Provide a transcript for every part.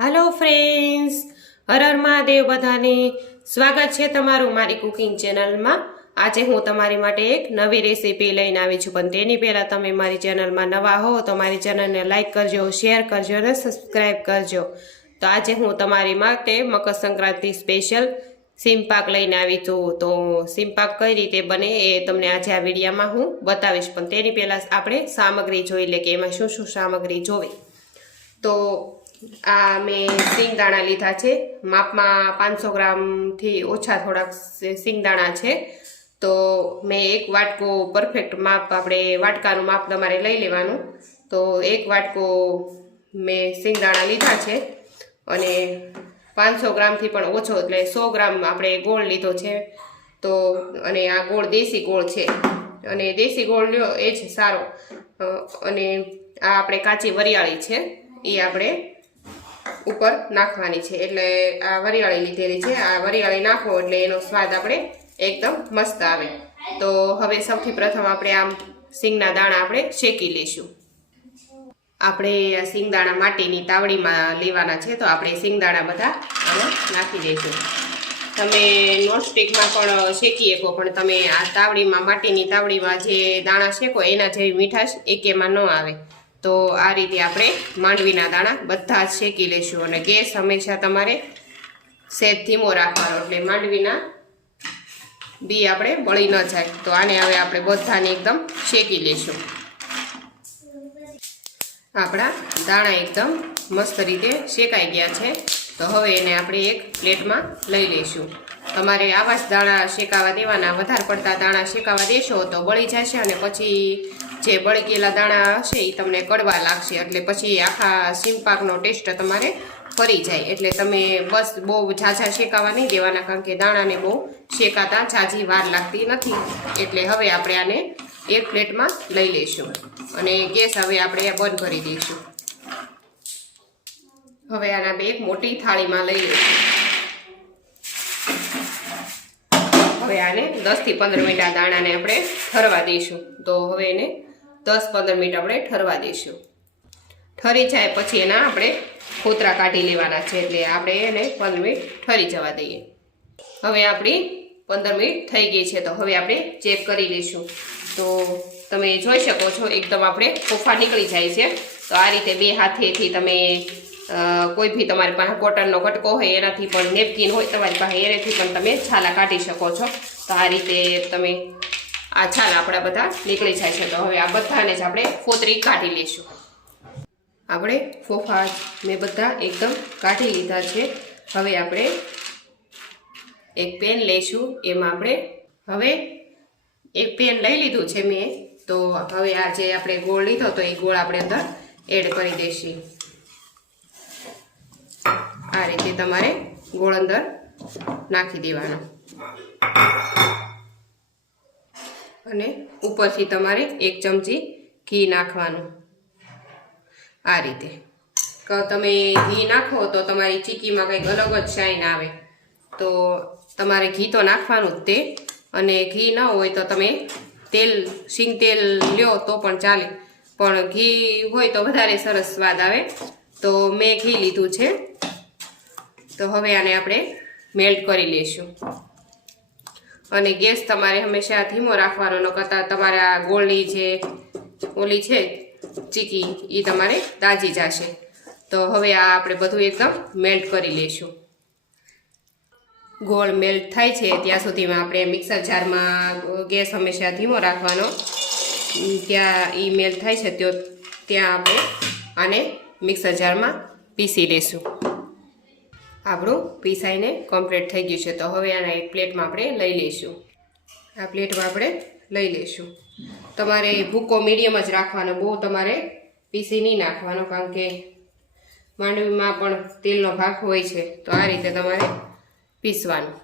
Hello friends, हर हर महादेव बधाने स्वागत है तमारू मारी कुकिंग चेनल में। आज हूँ तमारी माटे एक नवी रेसिपी लईने आवी छुं, पण तेनी पहेला तमे मारी चेनल में नवा हो तो मारी चेनल ने लाइक करजो, शेर करजो और सब्सक्राइब करजो। तो आज हूँ तमारी माटे मकर संक्रांति स्पेशल सीमपाक लईने आवी छुं। तो सीमपाक कई रीते बने ए तमने आज आ विडियो में हूँ बतावीश, पण तेनी पहेला आपणे सामग्री जोई ले के एमां शुं शुं सामग्री जोवे। तो आ मैं सींगदाणा लीधा छे, माप में 500 ग्राम थी ओछा थोड़ा सींगदाणा छे। तो मैं एक वाटको परफेक्ट माप आपणे वाटकानुं माप तमारे लई लेवानुं। तो एक वाटको मैं सींगदाणा लीधा छे अने 500 ग्राम थी पण ओछो एटले 100 ग्राम आपणे गोळ लीधो छे। तो अने आ गोळ देशी गोळ छे अने देशी गोळ ल्यो ए ज सारो। अने आ आपणे काची वरियाળી छे ए आपणे ઉપર નાખવાની છે, એટલે આ વરિયાળી લીધેલી છે। આ વરિયાળી નાખો એટલે એનો સ્વાદ આપણે એકદમ મસ્ત આવે। તો હવે સૌથી પ્રથમ આપણે આમ સિંગના દાણા આપણે શેકી લેશું। આપણે આ સિંગદાણા માટીની તાવડીમાં લેવાના છે। તો આપણે સિંગદાણા બધા આમાં નાખી દઈશું। તમે નોનસ્ટિકમાં પણ શેકી શકો, પણ તમે આ તાવડીમાં માટીની તાવડીમાં જે દાણા શેકો એના જેવી મીઠાશ એકેમાં ન આવે। तो आ रीते आपणे मांडवीना दाणा बधा शेकी लेशुं अने गैस हमेशा तमारे सेज धीमो राखवानो, एटले मांडवीना बी आपणे बळी न जाय। तो आने हवे आपणे बधाने एकदम शेकी लेशुं। आपणा दाणा एकदम मस्त रीते शेकाई गया छे। तो हवे एने आपणे एक प्लेटमां लई लेशुं। तमारे आवा ज दाणा शेकावा देवाना, वधारे पड़ता दाणा शेकावा देशो तो बळी जशे अने पछी जे बળી ગયેલા દાણા હશે એ તમને કડવા લાગશે, એટલે પછી આખા સીમપાકનો ટેસ્ટ તમારે ફરી જાય। એટલે તમે બસ બહુ ઝાઝા શેકાવા નહીં દેવાના, કારણ કે દાણાને બહુ શેકાતા ઝાઝી વાર લાગતી નથી। એટલે હવે આપણે આને એક પ્લેટમાં લઈ લઈશું અને ગેસ હવે આપણે બંધ કરી દઈશું। હવે આના એક મોટી થાળીમાં લઈ લઈશું। હવે આને 10 થી 15 મિનિટ આ દાણાને આપણે ઠરવા દઈશું। તો હવે એને 10-15 મિનિટ આપણે ઠરવા દઈશું। ઠરી જાય પછી એના આપણે ફોતરા કાઢી લેવાના છે, એટલે આપણે એને 15 મિનિટ ઠરી જવા દઈએ। હવે આપણી 15 મિનિટ થઈ ગઈ છે। તો હવે આપણે ચેક કરી લઈશું। તો તમે જોઈ શકો છો એકદમ આપણે ફોફા નીકળી જાય છે। તો આ રીતે બે હાથેથી તમે કોઈ भी તમારી પાસે કોટનનો કટકો હોય એનાથી પણ, નેપકિન હોય તમારી પાસે એનાથી પણ તમે છાલા કાઢી શકો છો। તો આ રીતે તમે આ છાલ આપણા બધા નીકળી જાય છે। તો હવે આ બધાને જ આપણે ફોતરી કાઢી લઈશું। આપણે ફોફા મેં બધા એકદમ કાઢી લીધા છે। હવે આપણે એક પેન લઈશું, એમાં આપણે હવે એક પેન લઈ લીધું છે મેં। તો હવે આ જે આપણે ગોળ લીધો તો એ ગોળ આપણે અંદર એડ કરી દઈશું। આ રીતે તમારે ગોળ અંદર નાખી દેવાનો અને ઉપરથી તમારે 1 ચમચી ઘી નાખવાનું। આ રીતે તમે ઘી નાખો તો તમારી ચીકીમાં કંઈક અલગ જ શાઇન આવે। તો તમારે ઘી તો નાખવાનું જ તે, અને ઘી ન હોય તો તમે તેલ, સિંગ તેલ લ્યો તો પણ ચાલે, પણ ઘી હોય તો વધારે સરસ સ્વાદ આવે। તો મેં ઘી લીધું છે। તો હવે આને આપણે મેલ્ટ કરી લઈશું અને ગેસ તમારે હંમેશા ધીમો રાખવાનો, ન કરતા તમારા ગોળની જે ઓલી છે ચીકી એ તમારે દાજી જશે। તો હવે આ આપણે બધું એકદમ મેલ્ટ કરી લઈશું। ગોળ મેલ્ટ થાય છે ત્યાં સુધીમાં આપણે મિક્સર જારમાં ગેસ હંમેશા ધીમો રાખવાનો, ત્યાં એ મેલ્ટ થાય છે ત્યાં આપણે આને મિક્સર જારમાં પીસી લઈશું। આપણું પીસાઈને કમ્પ્લીટ થઈ ગયું છે। તો હવે આના એક પ્લેટમાં આપણે લઈ લઈશું। આ પ્લેટમાં આપણે લઈ લઈશું। તમારે ભૂકો મીડિયમ જ રાખવાનો, બહુ તમારે પીસી નહીં નાખવાનો, કારણ કે માંડવીમાં પણ તેલનો ભાગ હોય છે। તો આ રીતે તમારે પીસવાનું।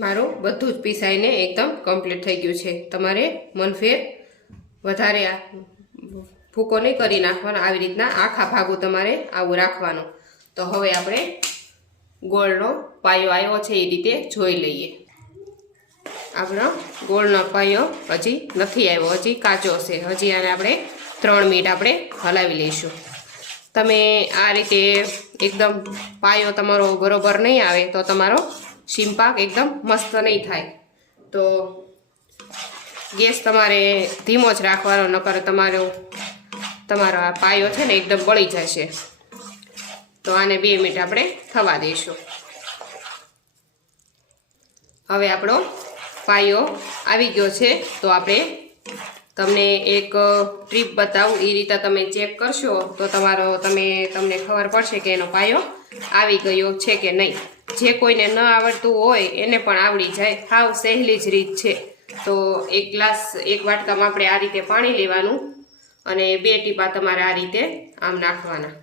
મારું બધું જ પીસાઈને એકદમ કમ્પ્લીટ થઈ ગયું છે। તમારે મનફેર વધારે ભૂકો નહીં કરી નાખવાનો, આવી રીતના આખા ભાગું તમારે આવું રાખવાનું। તો હવે આપણે ગોળનો પાયો આવ્યો છે એ રીતે જોઈ લઈએ। આપણો ગોળનો પાયો હજી નથી આવ્યો, હજી કાચો છે। હજી આને આપણે 3 મિનિટ આપણે હલાવી લઈશું। તમે આ રીતે એકદમ પાયો તમારો બરોબર નહીં આવે તો તમારો સીમપાક એકદમ મસ્ત નહીં થાય. તો ગેસ તમારે ધીમો જ રાખવાનો, નકર તમારો આ પાયો છે ને એકદમ બળી જશે. તો આને 2 મિનિટ આપણે થવા દઈશું. હવે આપણો પાયો આવી ગયો છે. તો આપણે તમને એક ટ્રીપ બતાવું, એ રીતે તમે ચેક કરશો તો તમને ખબર પડશે કે એનો પાયો આવી ગયો છે કે નહીં. જે કોઈને ન આવડતું હોય એને પણ આવડી જાય, સાવ સહેલી જ રીત છે. તો એક વાટકામાં આપણે આ રીતે પાણી લેવાનું અને 2 ટીપા તમારે આ રીતે આમ નાખવાના.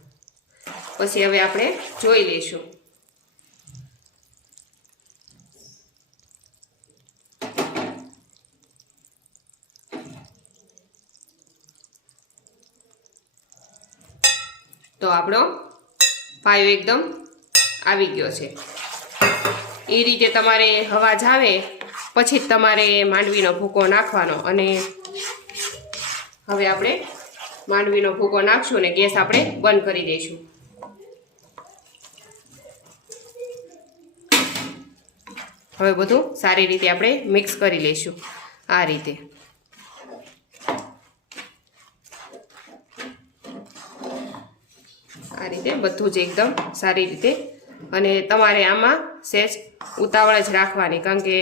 પછી હવે આપણે જોઈ લઈશું. તો આપણો પાયો એકદમ આવી ગયો છે. એ રીતે તમારે હવા જાવે પછી જ તમારે માંડવીનો ભૂકો નાખવાનો. અને હવે આપણે માંડવીનો ભૂકો નાખશું ને ગેસ આપણે બંધ કરી દઈશું. હવે બધું સારી રીતે આપણે મિક્સ કરી લઈશું. આ રીતે બધું જ એકદમ સારી રીતે. અને તમારે આમાં સહેજ ઉતાવળ જ રાખવાની, કારણ કે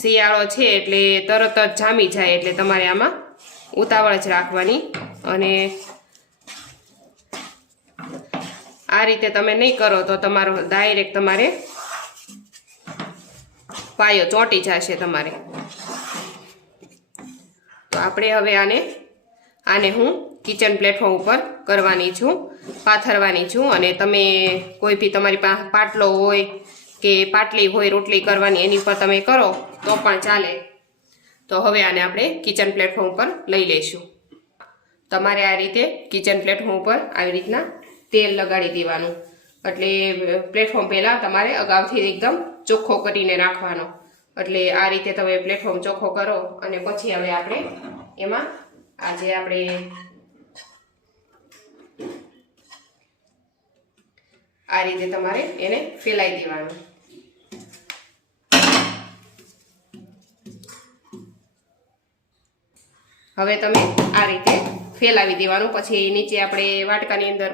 શિયાળો છે એટલે તરત જ જામી જાય, એટલે તમારે આમાં ઉતાવળ જ રાખવાની. અને આ રીતે તમે નહીં કરો તો તમારો ડાયરેક્ટ તમારે પાયો ચોંટી જશે તમારે. તો આપણે હવે આને હું કિચન પ્લેટફોર્મ ઉપર કરવાની છું, પાથરવાની છું. અને તમે કોઈ બી તમારી પાસે પાટલો હોય કે પાટલી હોય રોટલી કરવાની, એની પર તમે કરો તો પણ ચાલે. તો હવે આને આપણે કિચન પ્લેટફોર્મ ઉપર લઈ લઈશું. તમારે આ રીતે કિચન પ્લેટફોર્મ ઉપર આવી રીતના તેલ લગાડી દેવાનું. એટલે પ્લેટફોર્મ પહેલાં તમારે અગાઉથી એકદમ ચોખ્ખો કરીને રાખવાનો. એટલે આ રીતે તમે પ્લેટફોર્મ ચોખ્ખો કરો અને પછી હવે આપણે એમાં આજે આપણે આ રીતે તમારે એને ફેલાઈ દેવાનું. હવે તમે આ રીતે ફેલાવી દેવાનું. પછી નીચે આપણે વાટકાની અંદર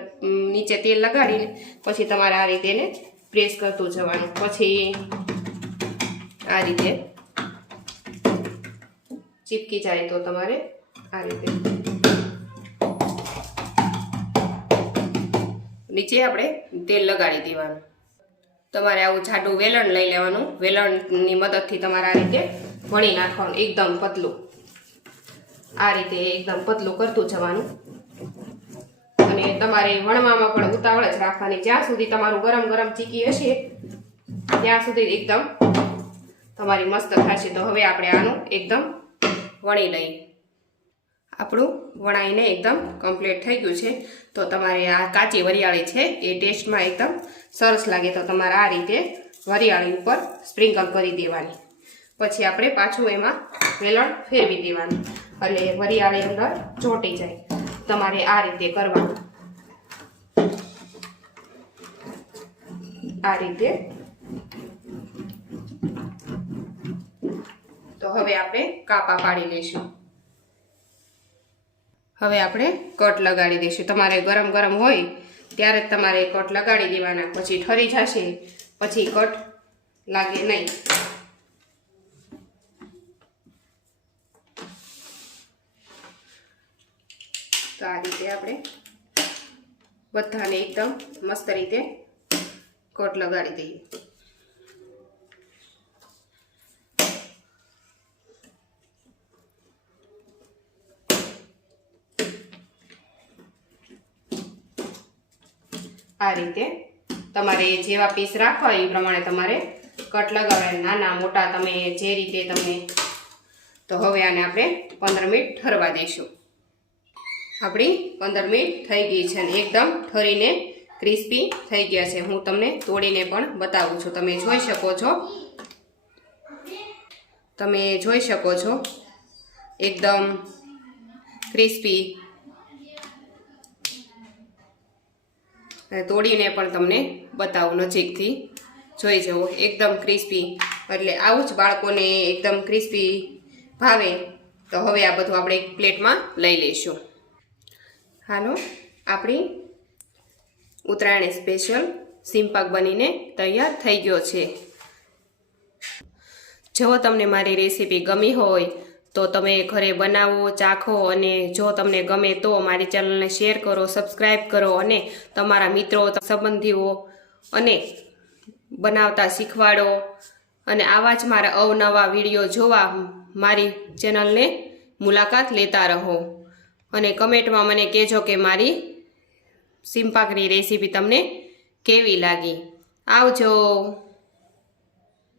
નીચે તેલ લગાડીને પછી તમારે આ રીતે એને પ્રેસ કરતું જવાનું. પછી આ રીતે ચીપકી જાય તો તમારે આ રીતે નીચે આપણે તેલ લગાડી દેવાનું. તમારે આવું જાડું વેલણ લઈ લેવાનું. વેલણની મદદથી તમારે આ રીતે વણી નાખવાનું, એકદમ પતલું. આ રીતે એકદમ પતલું કરતું જવાનું. અને તમારે વણવામાં પણ ઉતાવળ જ રાખવાની. જ્યાં સુધી તમારું ગરમ ગરમ ચીકી હશે ત્યાં સુધી એકદમ તમારી મસ્ત થશે. તો હવે આપણે આનું એકદમ વણી લઈએ. આપણું વણાઈને એકદમ કમ્પ્લીટ થઈ ગયું છે. તો તમારે આ કાચી વરિયાળી છે એ ટેસ્ટમાં એકદમ સરસ લાગે. તો તમારે આ રીતે વરિયાળી ઉપર સ્પ્રિંકલ કરી દેવાની. પછી આપણે પાછું એમાં વેલણ ફેરવી દેવાનું એટલે વરિયાળી અંદર ચોંટી જાય. તમારે આ રીતે કરવાનું. આ રીતે. તો હવે આપણે કાપા પાડી લઈશું. હવે આપણે કટ લગાડી દઈશું. તમારે ગરમ ગરમ હોય ત્યારે જ તમારે કટ લગાડી દેવાના. પછી ઠરી જશે પછી કટ લાગે નહીં. તો આ રીતે આપણે બધાને એકદમ મસ્ત રીતે કટ લગાડી દઈએ. આ રીતે તમારે જેવા પીસ રાખવા એ પ્રમાણે તમારે કટ લગાવવા, નાના મોટા તમે જે રીતે તમને. તો હવે આને આપણે 15 મિનિટ ઠરવા દઈશું. આપણી 15 મિનિટ થઈ ગઈ છે અને એકદમ ઠરીને ક્રિસ્પી થઈ ગયા છે. હું તમને તોડીને પણ બતાવું છું. તમે જોઈ શકો છો એકદમ ક્રિસ્પી અને તોડીને પણ તમને બતાવું નજીકથી. જોઈ જવો એકદમ ક્રિસ્પી. એટલે આવું જ બાળકોને એકદમ ક્રિસ્પી ભાવે. તો હવે આ બધું આપણે એક પ્લેટમાં લઈ લઈશું. હાલો, આપણી ઉત્તરાયણ સ્પેશિયલ સિંપાક બનીને તૈયાર થઈ ગયો છે. જો તમને મારી રેસીપી ગમી હોય તો તમે ઘરે બનાવો, ચાખો, અને જો તમને ગમે તો મારી ચેનલને શેર કરો, સબસ્ક્રાઈબ કરો અને તમારા મિત્રો, સંબંધીઓ અને બનાવતા શીખવાડો. અને આવા જ મારા અવનવા વિડીયો જોવા મારી ચેનલને મુલાકાત લેતા રહો. અને કમેન્ટમાં મને કહેજો કે મારી સિંપાકની રેસીપી તમને કેવી લાગી. આવજો.